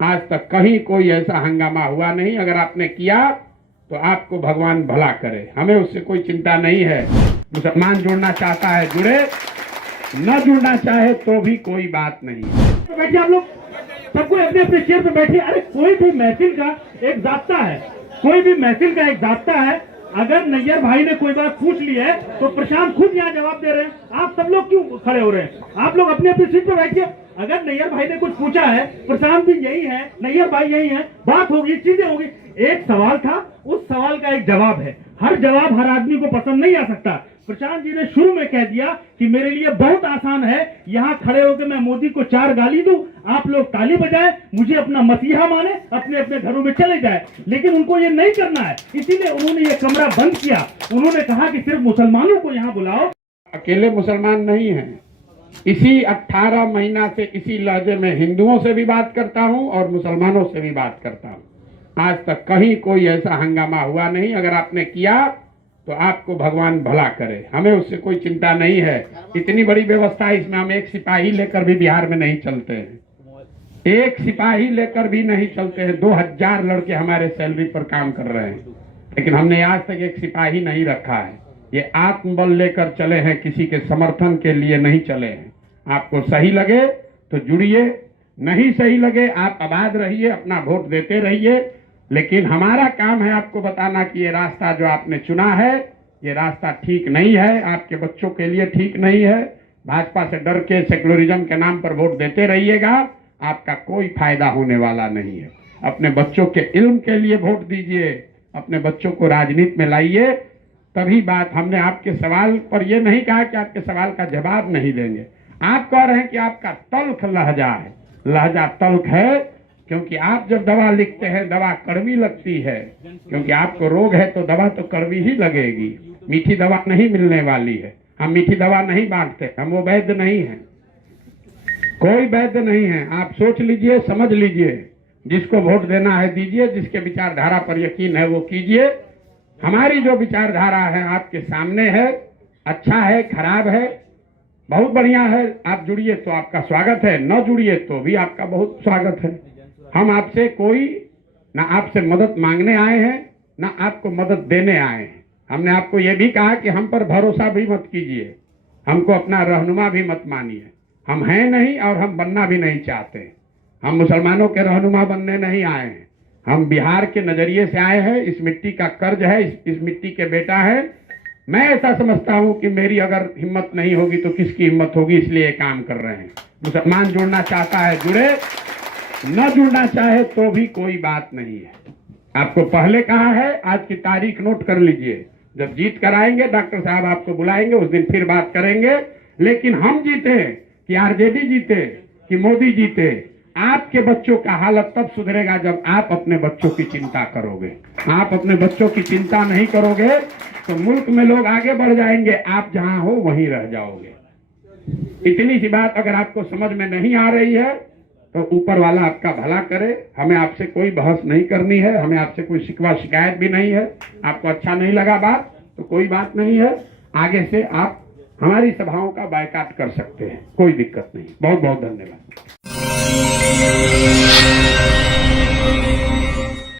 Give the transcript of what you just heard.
आज तक कहीं कोई ऐसा हंगामा हुआ नहीं। अगर आपने किया तो आपको भगवान भला करे, हमें उससे कोई चिंता नहीं है। मुसलमान जुड़ना चाहता है जुड़े, न जुड़ना चाहे तो भी कोई बात नहीं। तो बैठिए आप लोग, सबको अपने अपने चेयर पे बैठिए। अरे कोई भी महफिल का एक जाब्ता है, कोई भी महफिल का एक जाब्ता है। अगर नैयर भाई ने कोई बात पूछ ली है तो प्रशांत खुद यहाँ जवाब दे रहे हैं, आप सब लोग क्यों खड़े हो रहे हैं? आप लोग अपनी अपनी सीट पे बैठिए। अगर नैयर भाई ने कुछ पूछा है, प्रशांत भी यही है, नैयर भाई यही है, बात होगी, चीजें होगी। एक सवाल था, उस सवाल का एक जवाब है। हर जवाब हर आदमी को पसंद नहीं आ सकता। प्रशांत जी ने शुरू में कह दिया कि मेरे लिए बहुत आसान है, यहाँ खड़े होकर मैं मोदी को 4 गाली दूं, आप लोग ताली बजाएं, मुझे अपना मसीहा माने, अपने अपने घरों में चले जाए। लेकिन उनको ये नहीं करना है, इसीलिए उन्होंने ये कमरा बंद किया। उन्होंने कहा कि सिर्फ मुसलमानों को यहाँ बुलाओ। अकेले मुसलमान नहीं हैं। इसी 18 महीना से इसी लहजे में हिंदुओं से भी बात करता हूं और मुसलमानों से भी बात करता हूं। आज तक कहीं कोई ऐसा हंगामा हुआ नहीं। अगर आपने किया तो आपको भगवान भला करे, हमें उससे कोई चिंता नहीं है। इतनी बड़ी व्यवस्था, इसमें हम एक सिपाही लेकर भी बिहार में नहीं चलते हैं, एक सिपाही लेकर भी नहीं चलते हैं। 2000 लड़के हमारे सैलरी पर काम कर रहे हैं, लेकिन हमने आज तक एक सिपाही नहीं रखा है। ये आत्मबल लेकर चले हैं, किसी के समर्थन के लिए नहीं चले हैं। आपको सही लगे तो जुड़िए, नहीं सही लगे आप आबाद रहिए, अपना वोट देते रहिए। लेकिन हमारा काम है आपको बताना कि ये रास्ता जो आपने चुना है, ये रास्ता ठीक नहीं है, आपके बच्चों के लिए ठीक नहीं है। भाजपा से डर के सेकुलरिज्म के नाम पर वोट देते रहिएगा, आपका कोई फायदा होने वाला नहीं है। अपने बच्चों के इल्म के लिए वोट दीजिए, अपने बच्चों को राजनीति में लाइए, तभी बात। हमने आपके सवाल पर यह नहीं कहा कि आपके सवाल का जवाब नहीं देंगे। आप कह रहे हैं कि आपका तल्ख लहजा है। लहजा तल्ख है क्योंकि आप जब दवा लिखते हैं दवा कड़वी लगती है, क्योंकि आपको रोग है तो दवा तो कड़वी ही लगेगी, मीठी दवा नहीं मिलने वाली है। हम मीठी दवा नहीं बांटते, हम वो वैद्य नहीं हैं, कोई वैद्य नहीं है। आप सोच लीजिए, समझ लीजिए, जिसको वोट देना है दीजिए, जिसके विचारधारा पर यकीन है वो कीजिए। हमारी जो विचारधारा है आपके सामने है, अच्छा है, खराब है, बहुत बढ़िया है। आप जुड़िए तो आपका स्वागत है, न जुड़िए तो भी आपका बहुत स्वागत है। हम आपसे कोई ना आपसे मदद मांगने आए हैं, ना आपको मदद देने आए हैं। हमने आपको ये भी कहा कि हम पर भरोसा भी मत कीजिए, हमको अपना रहनुमा भी मत मानिए। हम हैं नहीं और हम बनना भी नहीं चाहते। हम मुसलमानों के रहनुमा बनने नहीं आए हैं, हम बिहार के नजरिए से आए हैं। इस मिट्टी का कर्ज है, इस मिट्टी के बेटा है। मैं ऐसा समझता हूं कि मेरी अगर हिम्मत नहीं होगी तो किसकी हिम्मत होगी, इसलिए ये काम कर रहे हैं। मुसलमान जुड़ना चाहता है जुड़े, न जुड़ना चाहे तो भी कोई बात नहीं है। आपको पहले कहा है, आज की तारीख नोट कर लीजिए। जब जीत कर आएंगे डॉक्टर साहब आपको बुलाएंगे, उस दिन फिर बात करेंगे। लेकिन हम जीते कि आरजेडी जीते कि मोदी जीते, आपके बच्चों का हालत तब सुधरेगा जब आप अपने बच्चों की चिंता करोगे। आप अपने बच्चों की चिंता नहीं करोगे तो मुल्क में लोग आगे बढ़ जाएंगे, आप जहां हो वहीं रह जाओगे। इतनी सी बात अगर आपको समझ में नहीं आ रही है तो ऊपर वाला आपका भला करे। हमें आपसे कोई बहस नहीं करनी है, हमें आपसे कोई शिकवा शिकायत भी नहीं है। आपको अच्छा नहीं लगा बात तो कोई बात नहीं है, आगे से आप हमारी सभाओं का बायकॉट कर सकते हैं, कोई दिक्कत नहीं। बहुत बहुत धन्यवाद।